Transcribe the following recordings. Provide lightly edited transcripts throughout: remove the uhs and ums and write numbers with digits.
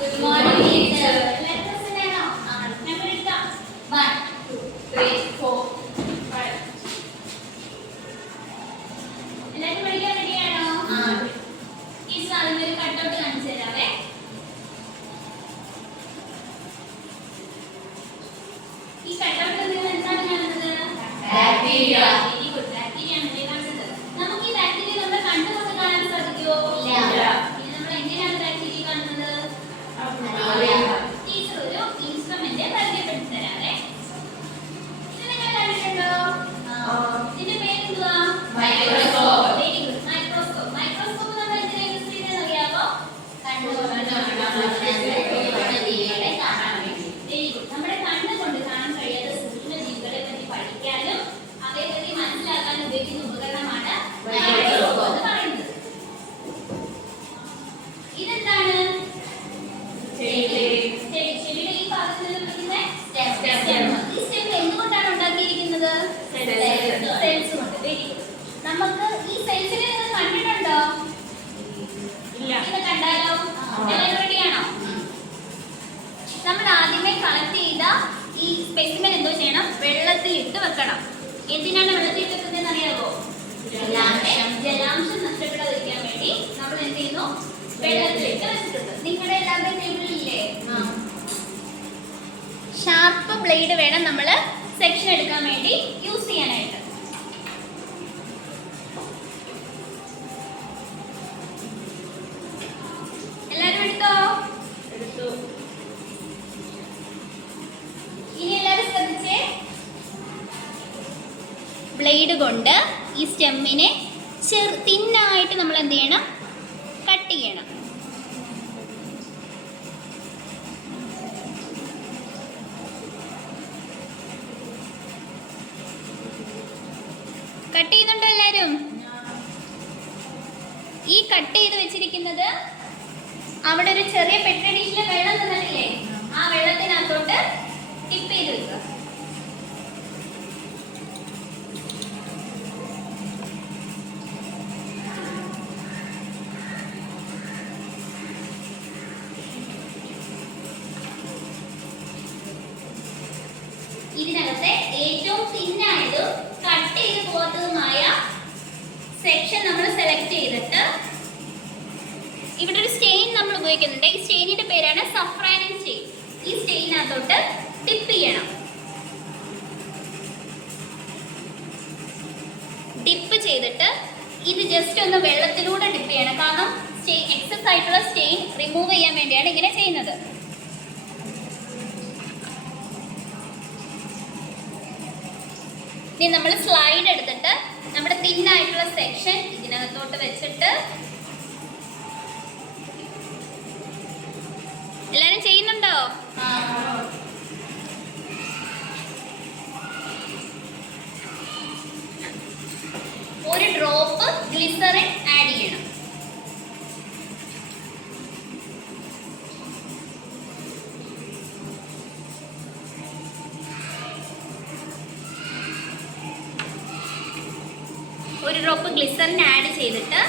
Good morning, teacher. Letters വേണോ? Number എടുക്കാം. 1, 2, 3, 4, 5. എല്ലാവരും പഠിക്കാൻ റെഡിയാണോ? ടീച്ചർ അതിന്റെ ഒരു കട്ടൗട്ട് കാണിച്ചു തരാവേ. ഈ കട്ടൗട്ടിൽ നിങ്ങൾ എന്താണ് കാണുന്നത്? ബാക്ടീരിയ. Very good. ബാക്ടീരിയ ആണ് കാണുന്നത്. നമുക്ക് ഈ ബാക്ടീരിയ നമ്മുടെ കണ്ണുകൊണ്ട് കാണാൻ സാധിക്കുമോ? ഇല്ല. പിന്നെ നമ്മൾ എങ്ങനെയാണ് ബാക്ടീരിയ കാണുന്നത്? ടീച്ചർ ഒരു ഇൻസ്ട്രുമെന്റ് പരിചയപ്പെടുത്തി തരാവേ. ഇത് നിങ്ങൾ കണ്ടിട്ടുണ്ടോ? ഇതിന്റെ പേരെന്തുവാ? Microscope. Very good. Microscope. Microscope നമ്മൾ എന്തിനാ യൂസ് ചെയ്യുന്നത് അറിയാമോ? കണ്ണുകൊണ്ട് ജീവികളെ കാണാൻ വേണ്ടി. Very good. നമ്മുടെ കണ്ണുകൊണ്ട് കാണാൻ കഴിയാത്ത സൂക്ഷ്മജീവികളെ പറ്റി പഠിക്കാനും അവയെ പറ്റി മനസ്സിലാക്കാനും ഉപയോഗിക്കുന്ന ഉപകരണമാണ് മൈക്രോസ്കോപ്പ് എന്ന് പറയുന്നത്. ഇതെന്താണ്? ചെടിയുടെ ഈ ഭാഗത്ത് നിർമ്മിക്കുന്ന സ്റ്റെം. ഈ സ്റ്റെം എന്തുകൊണ്ടാണ് ഉണ്ടാക്കിയിരിക്കുന്നത്? സെൽസ് കൊണ്ട്. Very good. നമുക്ക് ഈ സെൽസിനെ നിങ്ങൾ കണ്ടിട്ടുണ്ടോ? ഇല്ല. ഇത് കണ്ടാലോ? എല്ലാവരും റെഡിയാണോ? നമ്മൾ ആദ്യമേ കളക്ട് ചെയ്ത ഈ സ്പെസിമെൻ എന്തോ ചെയ്യണം? വെള്ളത്തിൽ ഇട്ട് വെക്കണം. എന്തിനാണ് വെള്ളത്തിൽ ഇട്ട് വെക്കുന്നതെന്ന് അറിയാമോ? ജലാംശം നഷ്ടപ്പെടാതിരിക്കാൻ വേണ്ടി നമ്മൾ എന്ത് ചെയ്യുന്നു? വെള്ളത്തിലിട്ട് വെച്ചിട്ടുണ്ട്. നിങ്ങളുടെ എല്ലാവരുടെയും ടേബിളിലില്ലേ? ഷാർപ്പ് ബ്ലേഡ് വേണം നമ്മൾ സെക്ഷൻ എടുക്കാൻ വേണ്ടി യൂസ് ചെയ്യാനായിട്ട്. എല്ലാവരും എടുത്തോ? ഇനി എല്ലാവരും ശ്രദ്ധിച്ചേ. ബ്ലേഡ് കൊണ്ട് ഈ സ്റ്റെമ്മിനെ തിന്നായിട്ട് നമ്മൾ എന്ത് ചെയ്യണം? കട്ട് ചെയ്യണം. കട്ട് ചെയ്യുന്നുണ്ടോ എല്ലാവരും? ഈ കട്ട് ചെയ്ത് വെച്ചിരിക്കുന്നത് അവിടെ ഒരു ചെറിയ പെട്രഡിഷിലെ വെള്ളം തന്നിട്ടില്ലേ? ആ വെള്ളത്തിനകത്തോട്ട് ടിപ്പ് ചെയ്ത് വെക്കുക. ഇതിനകത്തെ ഏറ്റവും തിന്നായതും കട്ട് ചെയ്ത് പോകാത്തതുമായ സെക്ഷൻ നമ്മൾ സെലക്ട് ചെയ്തിട്ട് ഇവിടെ ഒരു സ്റ്റെയിൻ നമ്മൾ ഉപയോഗിക്കുന്നുണ്ട്. ഈ സ്റ്റെയിനിന്റെ പേരാണ് സഫ്രാനിൻ സ്റ്റെയിൻ. ഈ സ്റ്റെയിനകത്തോട്ട് ടിപ്പ് ചെയ്യണം. ഡിപ്പ് ചെയ്തിട്ട് ഇത് ജസ്റ്റ് ഒന്ന് വെള്ളത്തിലൂടെ ഡിപ്പ് ചെയ്യണം. കാരണം എക്സസ് ആയിട്ടുള്ള സ്റ്റെയിൻ റിമൂവ് ചെയ്യാൻ വേണ്ടിയാണ് ഇങ്ങനെ ചെയ്യുന്നത്. ഇനി നമ്മൾ സ്ലൈഡ് എടുത്തിട്ട് നമ്മുടെ തിന്നായിട്ടുള്ള സെക്ഷൻ ഇതിനകത്തോട്ട് വെച്ചിട്ട് എല്ലാരും ചെയ്യുന്നുണ്ടോ? ഒരു ഡ്രോപ്പ് ഗ്ലിസറിൻ ആഡ് ചെയ്യണം. ഒരു ഡ്രോപ്പ് ഗ്ലിസറിൻ ആഡ് ചെയ്തിട്ട്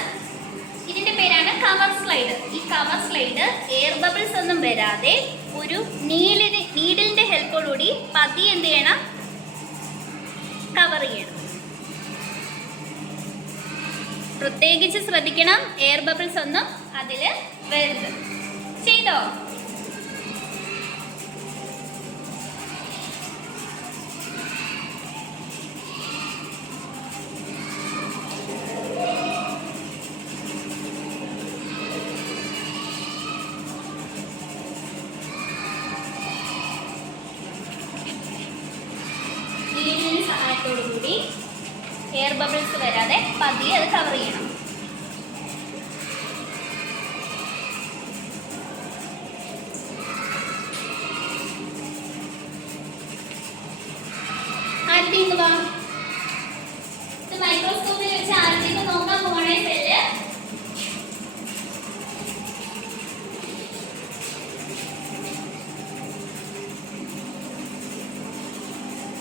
ഇതിന്റെ പേരാണ് കവർ സ്ലൈഡ്. ഈ കവർ സ്ലൈഡ് എയർ ബബിൾസ് ഒന്നും വരാതെ ഒരു നീഡിലിന്റെ ഹെൽപ്പോടുകൂടി പതിയെ എന്ത് ചെയ്യണം? കവർ ചെയ്യണം. പ്രത്യേകിച്ച് ശ്രദ്ധിക്കണം, എയർ ബബിൾസ് ഒന്നും അതിൽ വരരുത്. ചെയ്തോ? സഹായത്തോടുകൂടി എയർ ബബിൾസ് വരാതെ പതിയെ അത് കവർ ചെയ്യണം. ഇത് മൈക്രോസ്കോപ്പിൽ വെച്ച് ആദ്യത്തേക്ക് നോക്കാൻ പോകണേ സെല്ല്.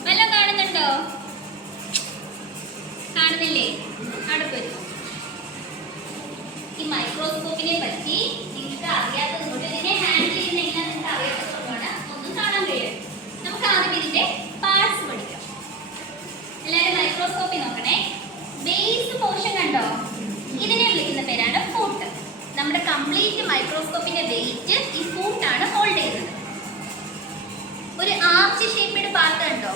വല്ലതും കാണുന്നുണ്ടോ? കാണുന്നില്ലേ? അടുപ്പ് വരുന്നു. ഈ മൈക്രോസ്കോപ്പിനെ പറ്റി നിങ്ങൾക്ക് അറിയാത്തത് കൊണ്ട് ഇതിനെ ഹാൻഡിൽ ഇതിനെ വിളിക്കുന്ന പേരാണ് ഫൂട്ട്. നമ്മുടെ കംപ്ലീറ്റ് മൈക്രോസ്കോപ്പിന്റെ വെയിറ്റ് ഈ ഫൂട്ടാണ് ഹോൾഡ് ചെയ്യുന്നത്. ഒരു ആർച്ച് ഷേപ്പ്ഡ് പാർട്ട് ഉണ്ടോ,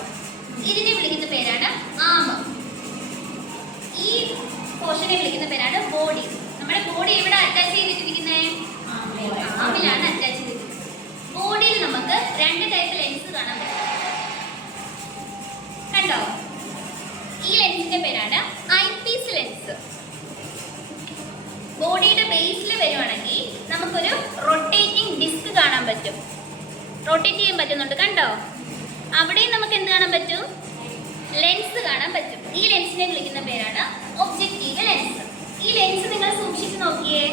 ഇതിനെ വിളിക്കുന്ന പേരാണ് ആം. ഈ പോർഷനെ വിളിക്കുന്ന പേരാണ് ബോഡി. നമ്മുടെ ബോഡി എവിടെ അറ്റാച്ച് ചെയ്തിട്ടിരിക്കുന്നത്? ആമിലാണ് അറ്റാച്ച് ചെയ്തിരിക്കുന്നത്. ബോഡിയിൽ നമുക്ക് രണ്ട് ടൈപ്പ് ലെൻസ് കാണാൻ പറ്റും. കണ്ടോ? ഈ ലെൻസിന്റെ പേരാണ് ഐ പീസ് ലെൻസ്. ബോഡിയുടെ ബേസിൽ വരുവാണെങ്കിൽ നമുക്കൊരു റൊട്ടേറ്റിംഗ് ഡിസ്ക് കാണാൻ പറ്റും. റൊട്ടേറ്റ് ചെയ്യാൻ പറ്റുന്നുണ്ട്, കണ്ടോ? അവിടെയും നമുക്ക് എന്ത് കാണാൻ പറ്റും? ലെൻസ് കാണാൻ പറ്റും. ഈ ലെൻസിനെ വിളിക്കുന്ന പേരാണ് ഒബ്ജക്റ്റീവ് ലെൻസ്. ഈ ലെൻസ് നിങ്ങൾ സൂക്ഷിച്ച് നോക്കിയേ.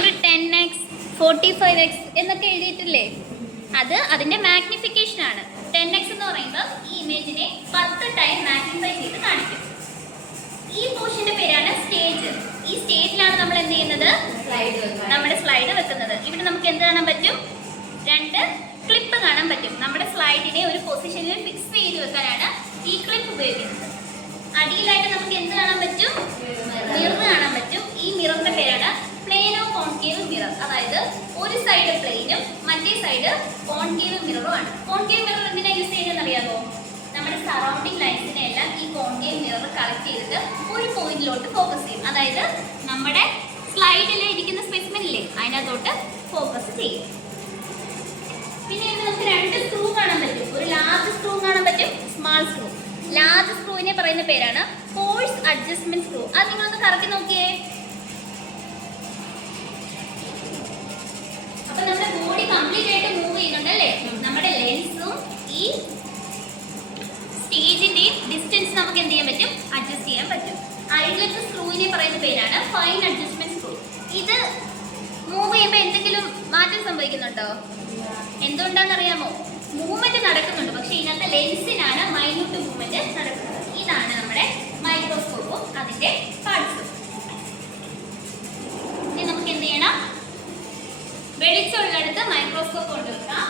ഒരു 10x 45x എന്നൊക്കെ എഴുതിയിട്ടില്ലേ? അത് അതിന്റെ മാഗ്നിഫിക്കേഷൻ ആണ്. 10x എന്ന് പറയുമ്പോൾ ഈ ഇമേജിനെ 10 ടൈം മാഗ്നിഫൈ ചെയ്ത് കാണിക്കും. ഈ പോർഷന്റെ പേരാണ് സ്റ്റേജ്. ഈ സ്റ്റേജിലാണ് നമ്മൾ എന്ത് ചെയ്യുന്നത്? നമ്മുടെ സ്ലൈഡ് വെക്കുന്നത്. ഇവിടെ നമുക്ക് എന്ത് കാണാൻ പറ്റും? രണ്ട് ക്ലിപ്പ് കാണാൻ പറ്റും. നമ്മുടെ സ്ലൈഡിനെ ഒരു പൊസിഷനിൽ ഫിക്സ് ചെയ്ത് വെക്കാനാണ് ഈ ക്ലിപ്പ് ഉപയോഗിക്കുന്നത്. അടിയിലായിട്ട് നമുക്ക് എന്ത് കാണാൻ പറ്റും? മിറർ കാണാൻ പറ്റും. ഈ മിററിന്റെ പേരാണ് പ്ലെയിനോ കോൺകേവ് മിറർ. അതായത് ഒരു സൈഡ് പ്ലെയിനും മറ്റേ സൈഡ് കോൺകേവ് മിററും ആണ്. കോൺകേവ് മിറർ എന്തിനാ യൂസ് ചെയ്യുന്നത് അറിയാമോ? നമ്മുടെ സറൗണ്ടിങ് ലൈൻസിനെ എല്ലാം ഈ കോൺകേവ് മിറർ കളക്ട് ചെയ്തിട്ട് ഒരു പോയിന്റിലോട്ട് ഫോക്കസ് ചെയ്യും. അതായത് നമ്മുടെ സ്ലൈഡിൽ ഇരിക്കുന്ന സ്പെസിമെനില്ലേ അതിനകത്തോട്ട് ഫോക്കസ് ചെയ്യും. പിന്നെ നമുക്ക് രണ്ട് സ്ക്രൂ കാണാൻ പറ്റും. ഒരു ലാർജ് സ്ക്രൂ കാണാൻ പറ്റും, സ്മാൾ സ്ക്രൂ. ലാർജ് സ്ക്രൂവിനെ പറയുന്ന പേരാണ് ഫോഴ്സ് അഡ്ജസ്റ്റ്മെന്റ് സ്ക്രൂ. അത് നിങ്ങളൊന്ന് കറക്കി നോക്കിയേ. അപ്പൊ നമ്മുടെ ബോഡി കംപ്ലീറ്റ് ആയിട്ട് മൂവ് ചെയ്യുന്നുണ്ടല്ലേ? നമ്മുടെ ലെൻസും ഈ സ്റ്റേജിന്റെയും ഡിസ്റ്റൻസ് നമുക്ക് എന്ത് ചെയ്യാൻ പറ്റും? അഡ്ജസ്റ്റ് ചെയ്യാൻ പറ്റും. ഐലറ്റ് സ്ക്രൂവിനെ പറയുന്ന പേരാണ് ഫൈൻ അഡ്ജസ്റ്റ്മെന്റ് സ്ക്രൂ. ഇത് മൂവ് ചെയ്യുമ്പോൾ എന്തെങ്കിലും മാറ്റം സംഭവിക്കുന്നുണ്ടോ? എന്തുകൊണ്ടാണെന്നറിയാമോ? മൂവ്മെന്റ് നടക്കുന്നുണ്ട്, പക്ഷെ ഇതിനകത്ത് ലെൻസിനാണ് മൈന്യൂട്ട് മൂവ്മെന്റ് നടക്കുന്നത്. ഇതാണ് നമ്മുടെ മൈക്രോസ്കോപ്പും അതിന്റെ പാർട്സും. ഇനി നമുക്ക് എന്ത് ചെയ്യണം? വെളിച്ചമുള്ളിടത്ത് മൈക്രോസ്കോപ്പ് കൊണ്ടുവെക്കാം.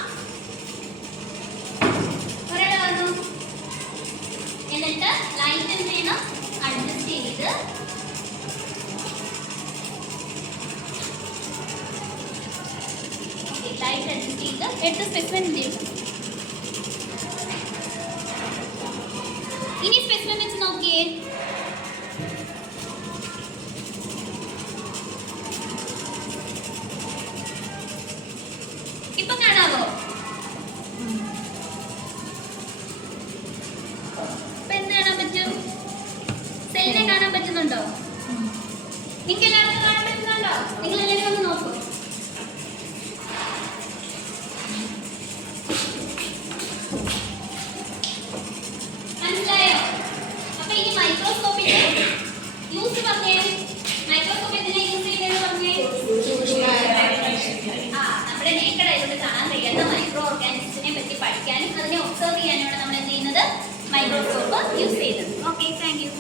എന്നിട്ട് ലൈറ്റ് എന്ത് ചെയ്യണം? അഡ്ജസ്റ്റ് ചെയ്ത് ലൈറ്റ് അഡ്ജസ്റ്റ് ചെയ്ത് എടുത്ത് സ്പെസിമെൻ ചെയ്യും. ഇനി സ്പെസിമെൻ വെച്ച് നോക്കിയേ. ഇപ്പൊ കാണാവോ? ഇപ്പൊ എന്ത് കാണാൻ പറ്റും? സെല്ലിനെ കാണാൻ പറ്റുന്നുണ്ടോ? നിങ്ങൾക്ക് എല്ലാവർക്കും കാണാൻ പറ്റുന്നുണ്ടോ? നിങ്ങൾ എല്ലാവരും ഒന്ന് നോക്കൂ. മനസ്സിലായോ? അപ്പൊ ഇനി മൈക്രോസ്കോപ്പിന്റെ യൂസ് പറഞ്ഞേ. മൈക്രോസ്കോപ്പ് എന്തിനാ യൂസ് ചെയ്യുന്നത് പറഞ്ഞേ? നമ്മുടെ നേക്കഡ് ആയതുകൊണ്ട് കാണാൻ കഴിയാത്ത മൈക്രോ ഓർഗാനിസത്തിനെ പറ്റി പഠിക്കാനും അതിനെ ഒബ്സർവ് ചെയ്യാനുമാണ് നമ്മൾ എന്ത് ചെയ്യുന്നത്? മൈക്രോസ്കോപ്പ് യൂസ് ചെയ്യുന്നത്. Okay, thank you.